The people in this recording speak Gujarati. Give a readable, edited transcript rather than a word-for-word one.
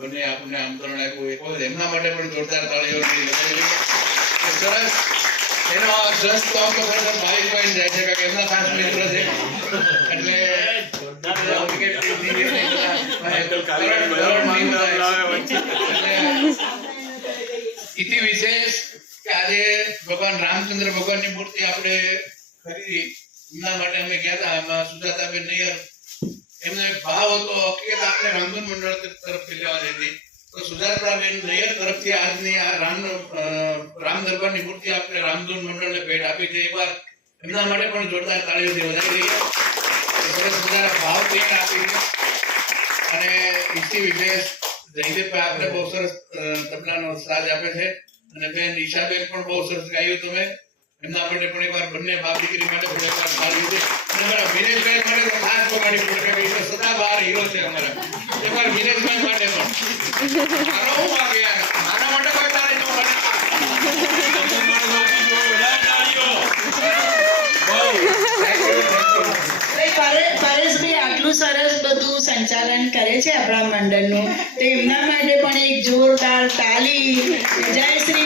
બંને આપણને આમંત્રણ આપ્યું એક વખત એમના માટે પણ જોરદાર તાળીઓની સરસ એનો જસ તો આમ તો ખરેખર ભાઈ જોઈને જાય છે કે એમના ખાસ મિત્ર છે એટલે ઇતિ વિશેષ કે આજે ભગવાન રામચંદ્ર ભગવાનની મૂર્તિ આપણે ખરીદી એમના માટે અમે ગયા હતા એમાં સુજાતાબેન નૈયર એમનો એક ભાવ હતો કે આપણે રામધૂન મંડળ તરફથી લેવાની હતી તો સુજાતાબેન નૈયર તરફથી આજની આ રામ દરબારની મૂર્તિ આપણે રામધૂન મંડળને ભેટ આપી છે એકવાર એમના માટે પણ જોરદાર તાળીઓથી વધારી દઈએ સરસ મજાના ભાવથી આપી છે અને ઇતિ વિશેષ જયદીપભાઈ આપણે બહુ સરસ તબલાનો સાજ આપે છે અને બેન ઈશાબેન પણ બહુ સરસ ગાયું તમે એમના માટે પણ એકવાર બંને બાપ દીકરી માટે પણ એકવાર સારું છે અને મારા વિનેશભાઈ માટે તો ખાસ વગાડી પડે કે એ સદાબહાર હીરો છે અમારા એકવાર વિનેશભાઈ માટે પણ મારો હું આ ગયા મારા માટે કોઈ તાળી ન મળે પરેશભાઈ આટલું સરસ બધું સંચાલન કરે છે આપણા મંડળનું તો એમના માટે પણ એક જોરદાર તાળી જય શ્રી